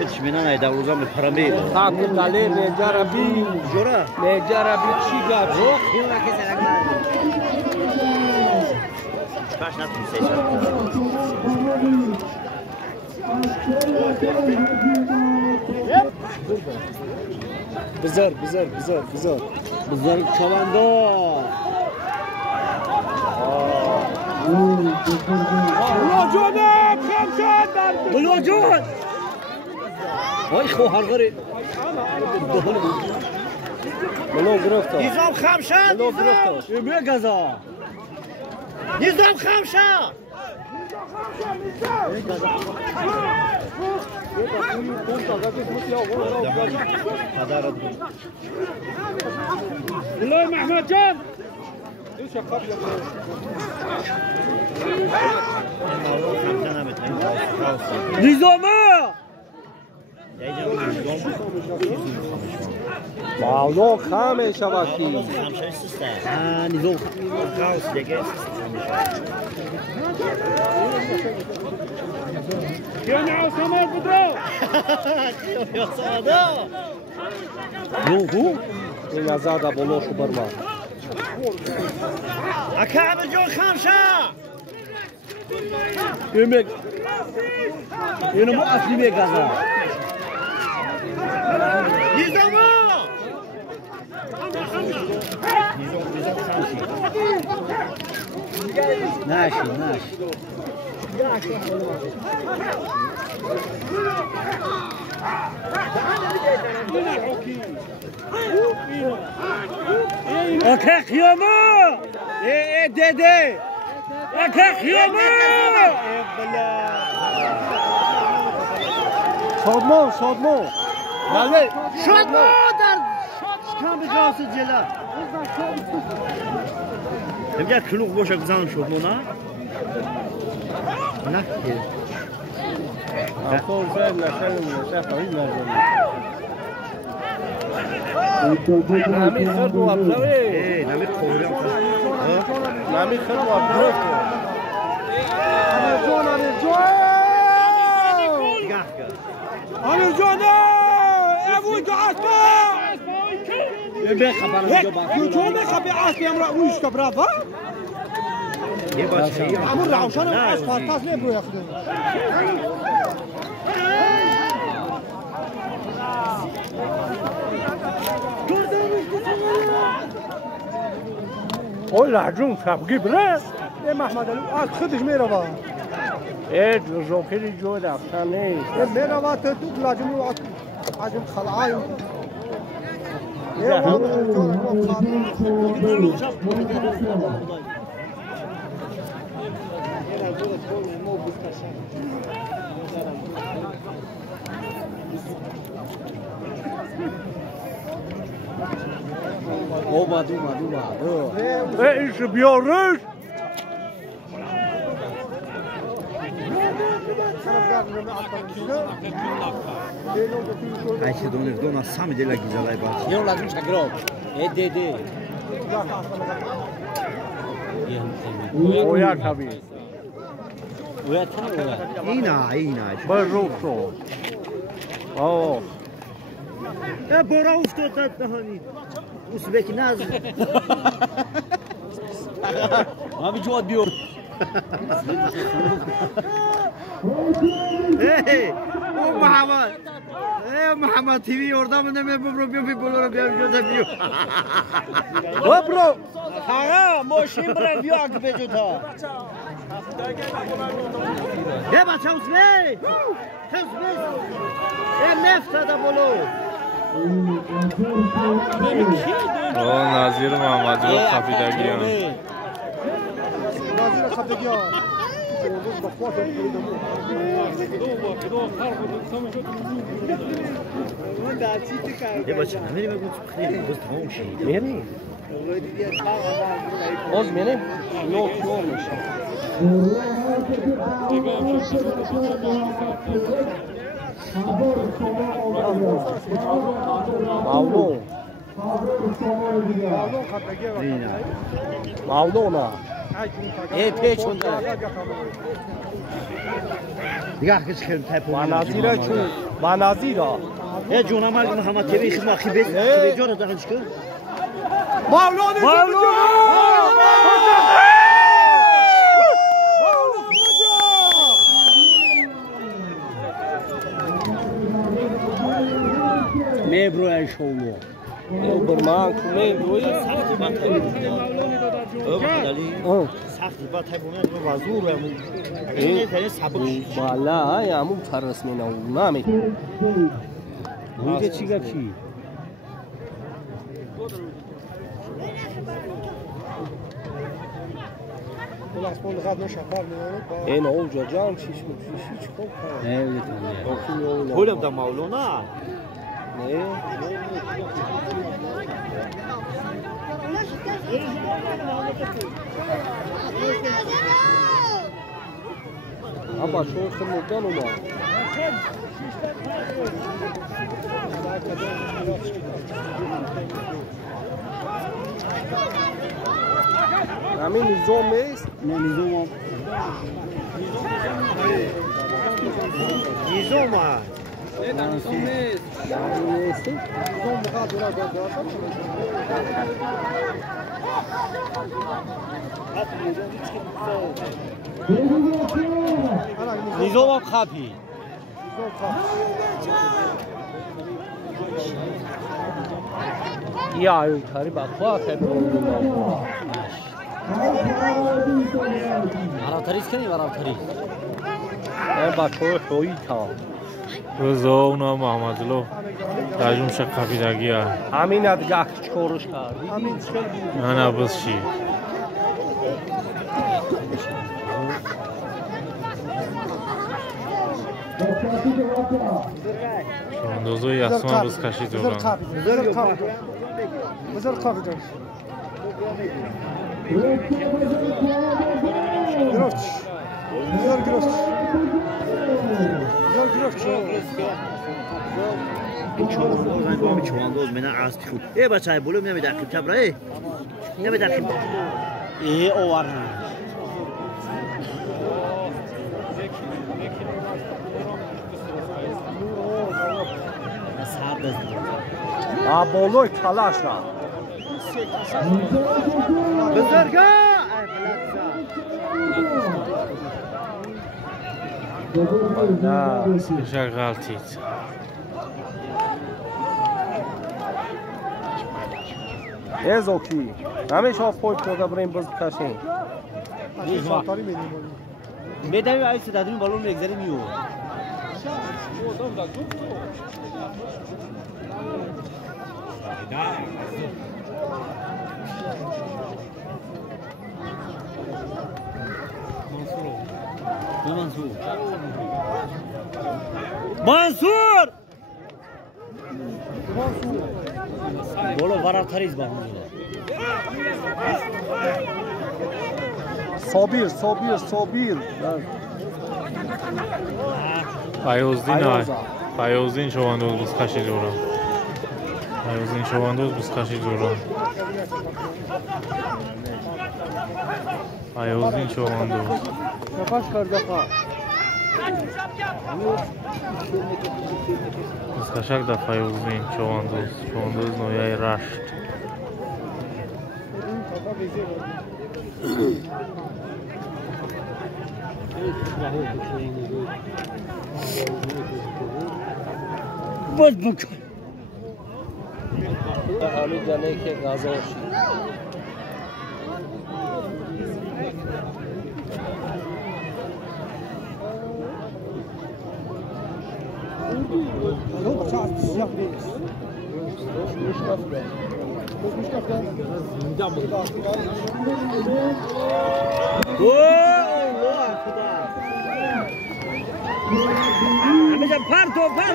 Hiç minan ayda uzam bir para değil. Tabii dale mecarabi. Jora. Mecarabi çiğgar. Yok. Kaç nasıl bir şey Bizar. Bizler çalanda. Ulocanım kamşan derdi. Ulocan. Vay hargari. Melo girifta. Nizam Kamşan. Melo girifta. Ömre gaza. Nizam Kamşan. Ulan Mehmetcan. Nizamı. Mavlo khame shabaki. Ha nizam. Kaos dege. Yani Osman Budro. Yasada. Yohu. İna zada bolo şubarma. Akabe John Kamşa. Yemek. Yine bu asli bir gaza. Nizamı. Naşi. Aka kıyamı. Dede. Aka kıyamı. Şadmo. Yani Şadmo der. Çıkan bir gazı cela. Hem külük boşa kızanım şadmona. Ne? Akor sen şefayı lazım. Nami khirdu ablawi. Nami kovuyor. Nami khirdu ablawi. Amircan! Ebu Caaspa! Ben xabarım yok. Yo me khabi asli amra u ish brava. Ye başı. Amur ravşan az fartas ne bu yakdı. Ola jun sabgi bre. Mehmet Ali az khidj merhaba. جوکری جو دفتنه مراوات تو لازم عجم خلعای اومد ایش بیارش Ayşe dona sami dela gizalay baş. Yok lazım çagro. Dede. Oya tabii. Oya tabii. İna. Barroso. Oh. Bora usta hani. Uzbek naz. Abi cevap diyor. Hey, o Muhammed. Muhammed TV orada mı ne mi bu bir bolora bir götürüyor. O bro. Ha, moşin review akbejo ta. He bacha usme. Nefta da bolo. O Nazir Muhammedli Xafidagiyan. Nazir Xafidagiyan. Ne bacha? Meri me gut khiri bus tamam şey. Meri. Oz benim yok olmuş. Mavlo. Mavlo ona. Peç onda. دیگه کسی خیلی تایپ نظیره چون با نظیره ای جون عمل کنه همه تیوی خدمت خیلی جون داخل چیکار مولود مبرو ای شولو برمان کومه بروی سختی با تایپونه وزور این سبک بالا یا مو ترس مینا نامی میگه چیگه چی این اوجا جان چیش خوب نه پولم دا مولانا نه ابا شو خدمتان اومد همین نظام نیست؟ نه نظام نظام خفی یا اون کاری با خواه خیلی وراتریز کنی وراتریز با خواه خویی تا رضا اونا محمدلو ترجم شقفیدگی ها همین دیگه چکارش کردی همین نه بس چی شواندازوی یسمان بس کشید دوران بذار کافی دار چوانداز من عصبی خود ای بچه های بولو میام دقیق تبره میام دقیق ای اوور بالای کلاش را بزرگا نه غلطید ازوکی همیشه پویت کرده بریم باز بکشیم میدمی آیسته دادیم بالون نگذاری میو منصور بولو وراتریز با هم صابیر Fayozin şovandoz biz kaşı dura. Fayozin şovandoz biz kaşı dura. Fayozin şovandoz. Nefes kardeşa. Biz kaşak da Fayozin şovandoz. Şovandoz noyay raşt. باز بکن همین جنه که غذا شید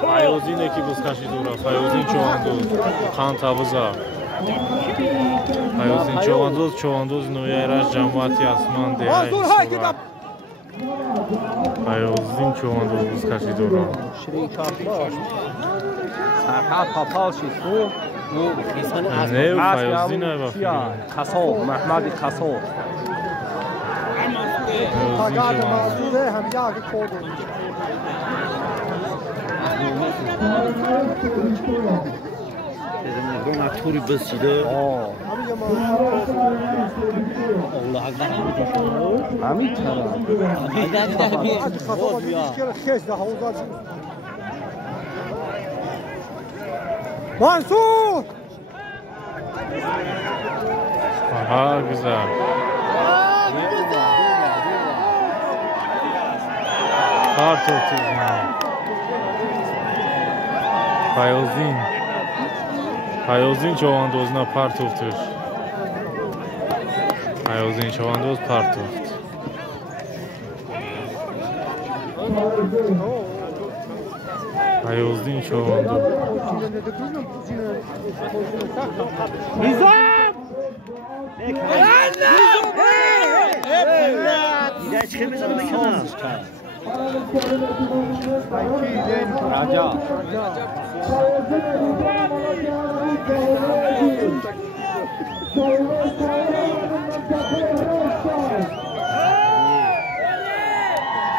Fayozin eki biz kaşı dura. Fayozin şovandoz. Kan tabuza. Fayozin şovandoz noyay raşt cemaati asman deyay sura. Fayozin şovandoz biz kaşı dura. شیرین کافلاش سرحد پاپال شید تو نه Fayozin ay ba کسو محمد کسو Fayozin şovandoz. همینجا اگه کردیم نگران اکتوری بسیده Allah Akbar همین طرف منصور Aha güzel. Kartov tuzuna. Hayozin çovandozuna partovtur. Hayozin çovandoz partovt. Hayozin çovandoz. Nizam! دیگه چه میزنه بکنم راجا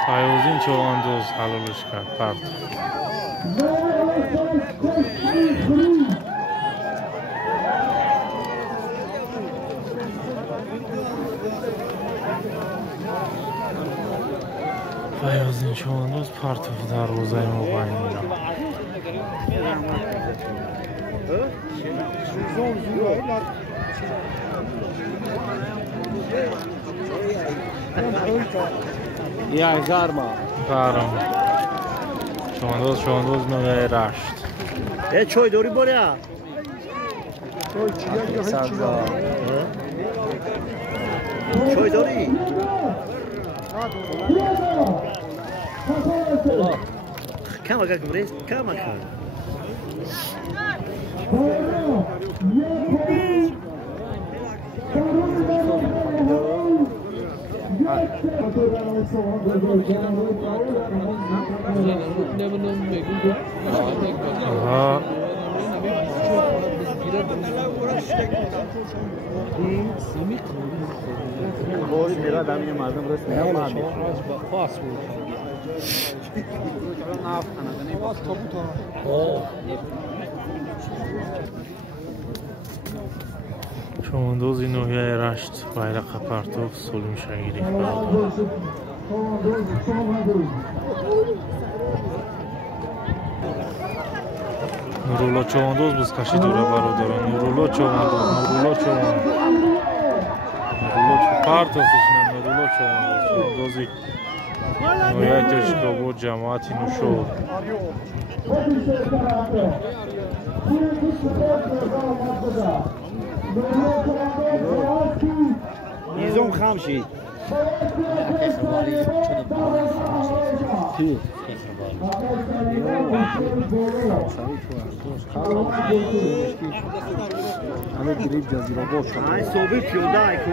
Hayozin çovandoz halolش کرد پرتو. Hayozin çovandoz پرتو دروازه مبینی. یا گرما گرم. چواندوز نوعی رشت. چای داری باره؟ چای داری؟ کم اگر گمریز کم اگر Aha. باری میره دمی مردم رست میاد چواندوز نوعی رشت bayrak پرتو سلیم شگیری. Nurullo çovandoz biz kaşı dura barodara. Nurullo çovandoz. Parto fişine Nurullo çovandoz. Çavandozi noya teşka bu cemaati nuşo. Nizam خامشی همه گریب جزیره باشه های صوبی پیوده ایکو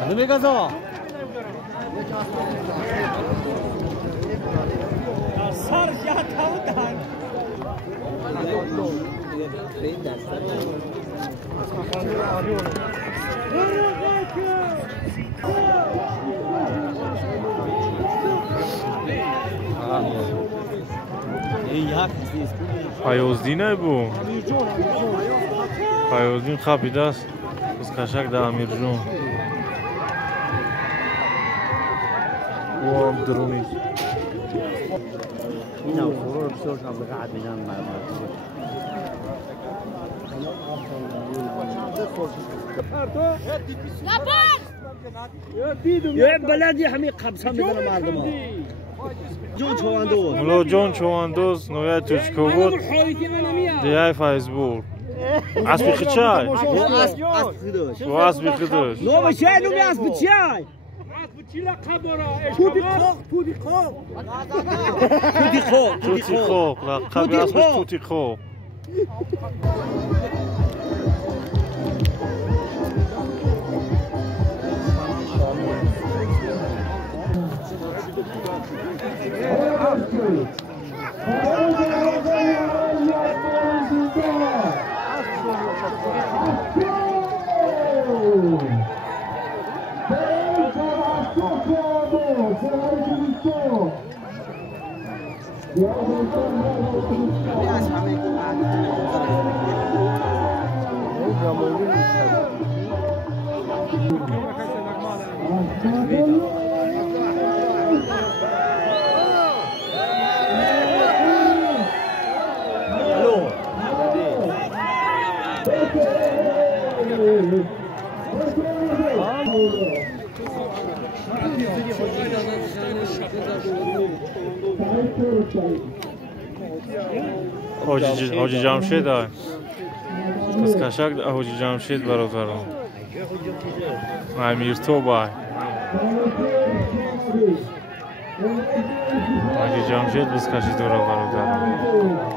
Hadi be gaza. سر جاتا بودن Hayozdine bu. Hayozdin kapidas. Biz kaşak da Amirjon. Wow, droni. اینا فرور بسیار هم قاعد میدن مردم Yapar! یه بلدی همین قبضه میدونه مردم ها جون چواندوز ملا جون چواندوز نویا توچکو بود دیای فیسبوک اسبی خچای و اسبی خداش نو بچه نو می اسب چای توتی خوک لقب اسمش توتی خوک حاجی جمشید های از کشک حاجی جمشید برادرم امیر تو بای حاجی جمشید بس کشید دورا برادرم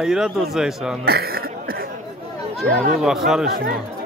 ایرا دوزایسان شما روز آخر شما